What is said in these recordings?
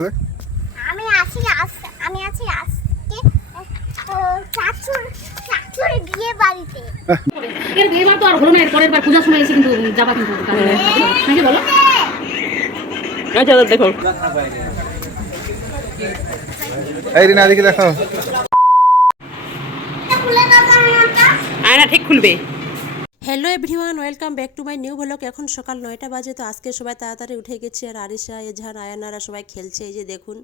আমি আছি আজকে চাচুর বিয়ে বাড়িতে। এর বিয়েবার তো আর হলো না, এর পরের বার পূজার সময় এসে কিন্তু যাবা কিন্তু নাকি বলো? আচ্ছা দেখো এই রিনা এদিকে দেখো, আয়না ঠিক খুলবে। Hello everyone, welcome back to my new blog. এখন সকাল 9টা বাজে। তো আজকে সবাই তাড়াতাড়ি উঠে গেছে আর আরিশা, এজাহান, আয়ানারা সবাই খেলছে। এই যে দেখুন,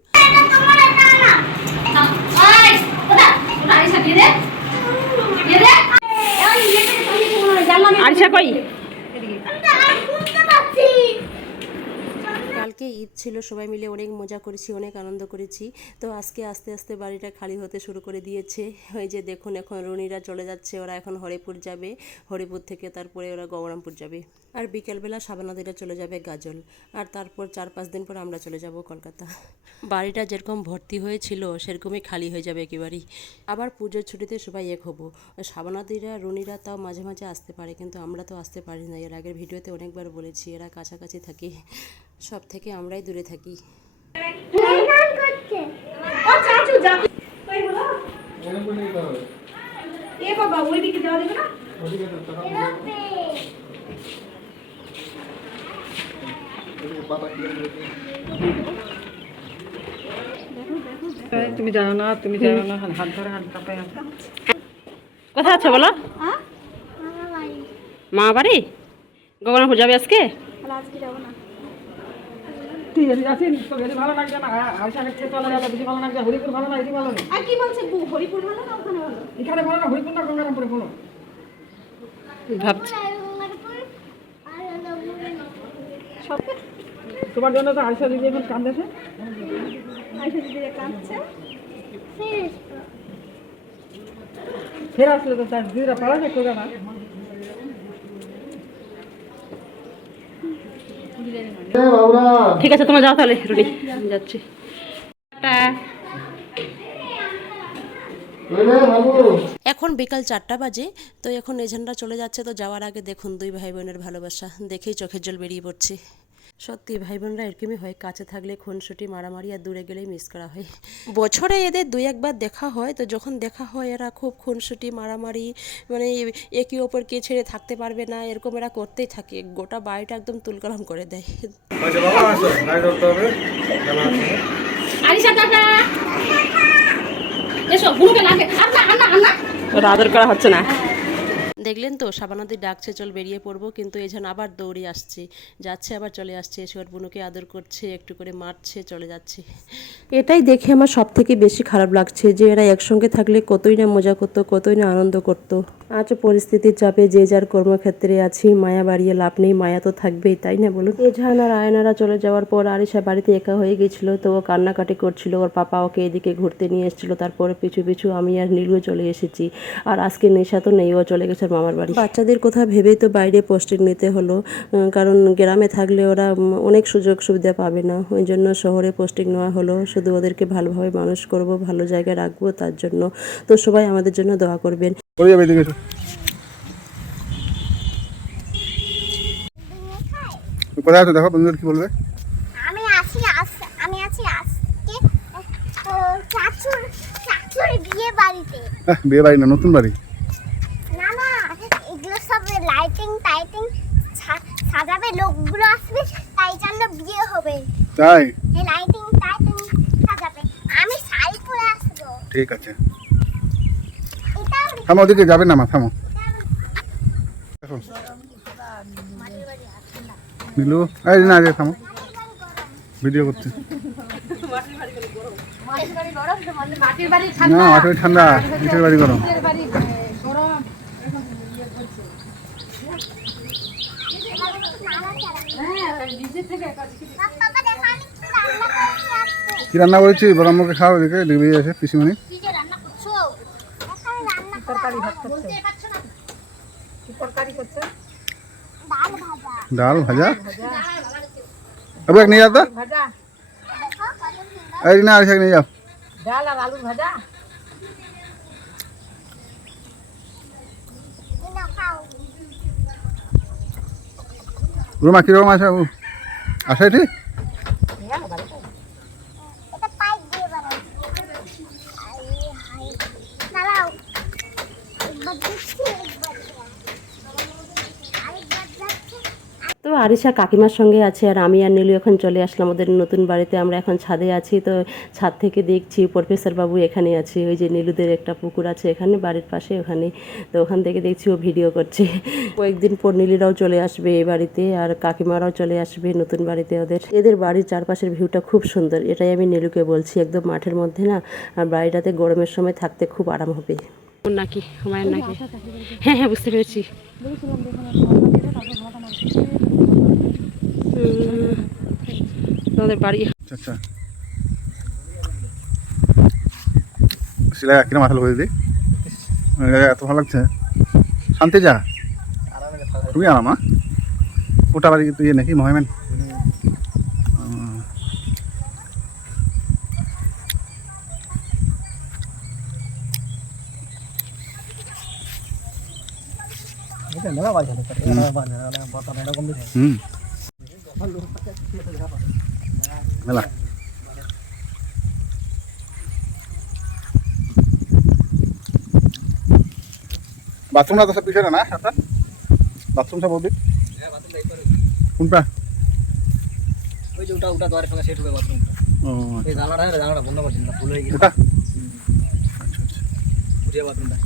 আরিশা কই? কালকে ঈদ ছিল, সবাই মিলে অনেক মজা করেছি, অনেক আনন্দ করেছি। তো আজকে আস্তে আস্তে বাড়িটা খালি হতে শুরু করে দিয়েছে। ওই যে দেখুন, এখন রনিরা চলে যাচ্ছে, ওরা এখন হরিপুর যাবে, হরিপুর থেকে তারপরে ওরা গৌরামপুর যাবে। আর বিকেলবেলা শাবানাদিরা চলে যাবে গাজল। আর তারপর 4-5 দিন পর আমরা চলে যাব কলকাতা। বাড়িটা যেরকম ভর্তি হয়েছিল সেরকমই খালি হয়ে যাবে একেবারেই। আবার পুজোর ছুটিতে সবাই এক হব। শাবানাদিরা, রনিরা তাও মাঝে মাঝে আসতে পারে, কিন্তু আমরা তো আসতে পারি না। এর আগের ভিডিওতে অনেকবার বলেছি, এরা কাছাকাছি থাকে, সব থেকে আমরাই দূরে থাকি। তুমি জানো না, তুমি জানো না, হাত ধরে হাত কাঁপায়। কোথায় আছো বলো? মা বাড়ি গগনাপুর যাবে আজকে? ভালো লাগছে না, ভালো লাগছে, হরিপুর ভালো না, ভালো না। আর কি বলছে হরিপুর ভালো না ওখানে ভালো? এখানে ভালো না, হরিপুর না গঙ্গারামপুরে ভালো ভাবছি। তোমার জন্য তো আয়সা দিদি এখন কাঁদছে। আয়সা দিদি কাঁদছে, ফের আসলে তো তার দিদিরা পালা যায় করবে না। ঠিক আছে, তোমরা যাও তাহলে, রুটি যাচ্ছি। এখন বিকাল 4টা বাজে। তো এখন এজেন্টরা চলে যাচ্ছে। তো যাওয়ার আগে দেখুন, 2 ভাই বোনের ভালোবাসা দেখেই চোখের জল বেরিয়ে পড়ছে। সত্যি ভাই বোনরা এরকমই হয়, কাছে থাকলে খুনসুটি মারামারি, আর দূরে গেলেই মিস করা হয়। বছরে এদের 2-1 বার দেখা হয়। তো যখন দেখা হয় এরা খুব খুনসুটি মারামারি, মানে একে অপরকে ছেড়ে থাকতে পারবে না, এরকম এরা করতেই থাকে। গোটা বাড়িটা একদম তুলকালাম করে দেয়। আরিশা টাটা এসো, বুনুকে লাগে ওটা আদর করা হচ্ছে না। দেখলেন তো, শাবানাদি ডাকছে চল বেরিয়ে পড়বো, কিন্তু এজন আবার দৌড়ে আসছে, যাচ্ছে আবার চলে আসছে, এসে ওর বুনুকে আদর করছে, একটু করে মারছে, চলে যাচ্ছে। এটাই দেখে আমার সব থেকে বেশি খারাপ লাগছে, যে এরা একসঙ্গে থাকলে কতই না মজা করতো, কতই না আনন্দ করতো। আজ পরিস্থিতির চাপে যে যার কর্মক্ষেত্রে আছি, মায়া বাড়িয়ে লাভ নেই, মায়া তো থাকবেই, তাই না বলুন? এজাহান আর আয়নারা চলে যাওয়ার পর আরিশা বাড়িতে একা হয়ে গেছিল। তো ও কান্নাকাটি করছিল, ওর পাপা ওকে এদিকে ঘুরতে নিয়ে এসেছিল। তারপরে পিছু পিছু আমি আর নীলু চলে এসেছি। আর আজকে নেশা তো নেই, ও চলে গেছে মামার বাড়ি। বাচ্চাদের কথা ভেবেই তো বাইরে পোস্টিং নিতে হলো, কারণ গ্রামে থাকলে ওরা অনেক সুযোগ সুবিধা পাবে না। ওই জন্য শহরে পোস্টিং নেওয়া হলো, শুধু ওদেরকে ভালোভাবে মানুষ করব, ভালো জায়গায় রাখবো তার জন্য। তো সবাই আমাদের জন্য দোয়া করবেন। কোথায় আছো দেখো, বন্ধুদের কি বলবে? আমি আছি আজকে চাচুর বিয়ে বাড়িতে। বিয়ে বাড়ি না, নতুন বাড়ি। না না, এগুলো সব লাইটিং টাইটিং সাজাবে, লোকগুলো আসবে, তাই জন্য বিয়ে হবে। তাই? এই লাইটিং টাইটিং সাজাবে, আমি শাড়ি পরে আসবো। ঠিক আছে, থামো, ওদিকে যাবে না, মা থামো। দেখো নীলু, এই না আগে থামো, ভিডিও করতে। না, মাটির বাড়ি ঠান্ডা, ইটের বাড়ি গরম। কি রান্না করেছি বড় আম্মুকে খাও, এদিকে দেখবি আছে পিসিমণি। ডাল ভাজা, আবার নিয়ে যাও তো, এই না আর নিয়ে যাও। ডাল আর আলু ভাজা। রুমা কিরকম আছে? আসে ঠিক? আরিশা কাকিমার সঙ্গে আছে, আর আমি আর নীলু এখন চলে আসলাম ওদের নতুন বাড়িতে। আমরা এখন ছাদে আছি, তো ছাদ থেকে দেখছি প্রফেসর বাবু এখানে আছে। ওই যে নীলুদের একটা পুকুর আছে এখানে বাড়ির পাশে, ওখানে। তো ওখান থেকে দেখছি ও ভিডিও করছে। কয়েকদিন পর নীলিরাও চলে আসবে এই বাড়িতে, আর কাকিমারাও চলে আসবে নতুন বাড়িতে এদের বাড়ির চারপাশের ভিউটা খুব সুন্দর। এটাই আমি নীলুকে বলছি, একদম মাঠের মধ্যে না, আর বাড়িটাতে গরমের সময় থাকতে খুব আরাম হবে নাকি হুমায়ুন নাকি। হ্যাঁ হ্যাঁ বুঝতে পেরেছি। তোমাদের বাড়ি আচ্ছা সিলাই কিনা মাথা লগে দিদি এত ভালো লাগছে, শান্তি যা তুমি আরাম। ওটা বাড়ি তুই নাকি মহামেন মেলা বাথরুমটা তো সব পিছনে না আপনার বাথরুমটা বলবি কোনটা ওই যে ওটা দোয়ারের সঙ্গে সেট হবে বাথরুম। ও এই জানালাটা বন্ধ করছেন না, ভুল হয়ে গেছে। ওটা আচ্ছা আচ্ছা পুরো বাথরুমটা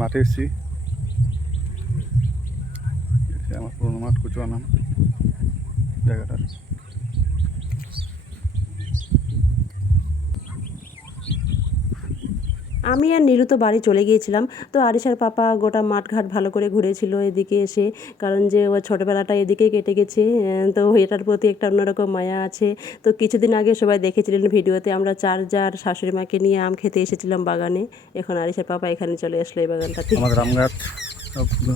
মাঠে এসেছি, আমার পুরোনো মাঠ কুচুয়া নাম জায়গাটার। আমি আর নীলু তো বাড়ি চলে গিয়েছিলাম। তো আরিশার পাপা গোটা মাঠঘাট ভালো করে ঘুরেছিল এদিকে এসে, কারণ যে ও ছোটোবেলাটা এদিকে কেটে গেছে, তো এটার প্রতি একটা অন্যরকম মায়া আছে। তো কিছুদিন আগে সবাই দেখেছিলেন ভিডিওতে, আমরা চার শাশুড়ি মাকে নিয়ে আম খেতে এসেছিলাম বাগানে। এখন আরিশার পাপা এখানে চলে আসলো এই বাগানটাতে। আমাদের আম গাছ সবগুলো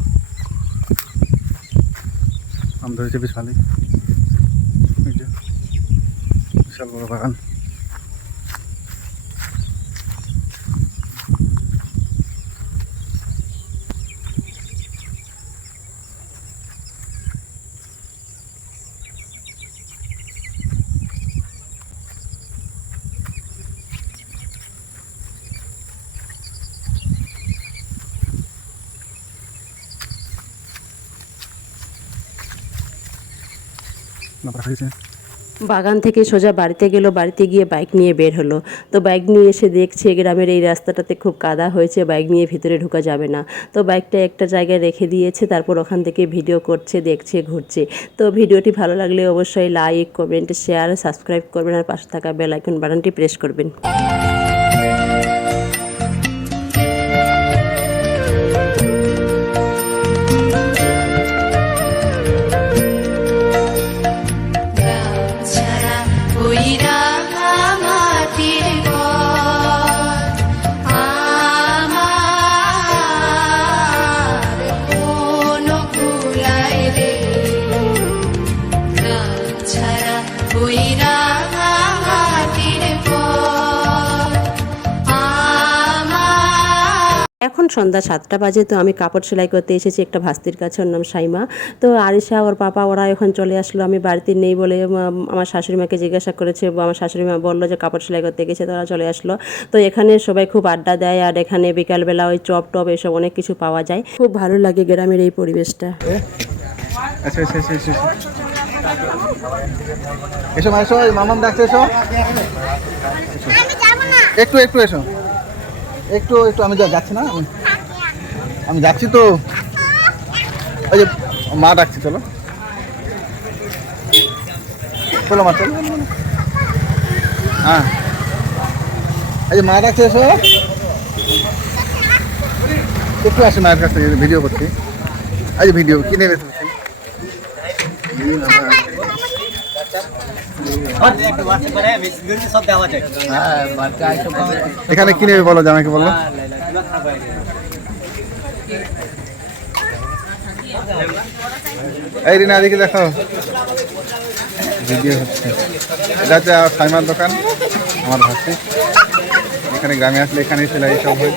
আম ধরেছে বেশ ভালোই, বিশাল বড় বাগান। বাগান থেকে সোজা বাড়িতে গেল, বাড়িতে গিয়ে বাইক নিয়ে বের হলো। তো বাইক নিয়ে এসে দেখছে গ্রামের এই রাস্তাটাতে খুব কাদা হয়েছে, বাইক নিয়ে ভিতরে ঢোকা যাবে না। তো বাইকটা একটা জায়গায় রেখে দিয়েছে, তারপর ওখান থেকে ভিডিও করছে, দেখছে, ঘুরছে। তো ভিডিওটি ভালো লাগলে অবশ্যই লাইক, কমেন্ট, শেয়ার, সাবস্ক্রাইব করবেন, আর পাশে থাকা বেল আইকন বাটনটি প্রেস করবেন। এখন সন্ধ্যা 7টা বাজে। তো আমি কাপড় সেলাই করতে এসেছি একটা ভাস্তির কাছে, ওর নাম সাইমা। তো আরিশা, ওর পাপা, ওরা এখন চলে আসলো। আমি বাড়িতে নেই বলে আমার শাশুড়ি মাকে জিজ্ঞাসা করেছে, আমার শাশুড়ি মা বললো যে কাপড় সেলাই করতে গেছে, তো ওরা চলে আসলো। তো এখানে সবাই খুব আড্ডা দেয়, আর এখানে বিকালবেলা ওই চপ টপ এসব অনেক কিছু পাওয়া যায়। খুব ভালো লাগে গ্রামের এই পরিবেশটা। এসো মা, এসো, মামাম ডাকছে, এসো একটু একটু এসো, একটু একটু আমি যাচ্ছি না, আমি যাচ্ছি তো, ওই যে মা ডাকছি, চলো চলো মা, চলো। হ্যাঁ এই যে মা ডাকছে, এসো একটু, আসি মায়ের কাছ থেকে ভিডিও করছি। আজ ভিডিও কি নেবে তুমি? এখানে কি নেবে বলো, জামাইকে বলো। এই রিনা, এদিকে দেখো, ভিডিও হচ্ছে। এটা হচ্ছে সাইমার দোকান, আমার ভাষি। এখানে গ্রামে আসলে এখানে সেলাই সব হয়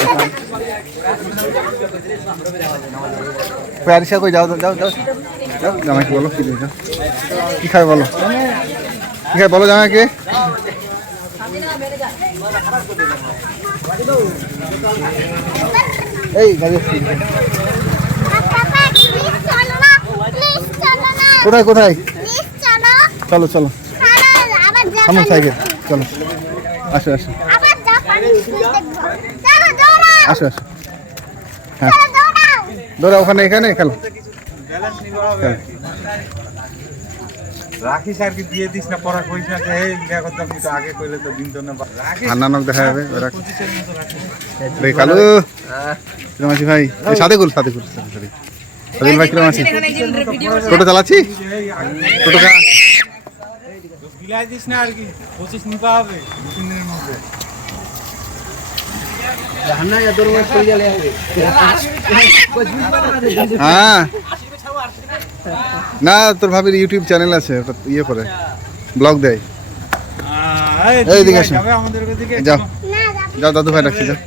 দোকান। কই আরিশা কই যাও যাও যাও যাও জামাইকে বলো কি দিয়েছো কি খাবে বলো কি খাবে বলো জামাইকে এই গাড়ি আসছে। পাপা প্লিজ চলো না, প্লিজ চলো না, কোথায় কোথায় প্লিজ চলো। চলো চলো চলো, আবার থামো জাপানি সাইকেল চলো আসো আসো আবার জাপানি স্কুল দেখবো। চলো দৌড়াও, আসো আসো হ্যাঁ চলো দৌড়াও। দৌড়া ওখানে এখানে খেলো খেলো। রাখিস আর কি দিয়ে দিস না পড়া কইস না যে এই বিয়া করতাম কিন্তু আগে কইলে তো দিন তো না রাখিস আন্নানক দেখা যাবে ওরা 25 এর মতো রাখিস রে কালু কিরম আছি ভাই এই সাথে গুল সাদিল ভাই কিরম আছি টোটো চালাচ্ছি টোটো কা বিলাই দিস না আর কি 25 নিপা হবে 2-3 দিনের মধ্যে হ্যাঁ না তোর ভাবির ইউটিউব চ্যানেল আছে ওটা ইয়ে করে ব্লগ দেয় এই এইদিকে আসো। যাবে আমাদের ওদিকে যাও না, যাবো যাও দাদু ভাই ডাকছি যাও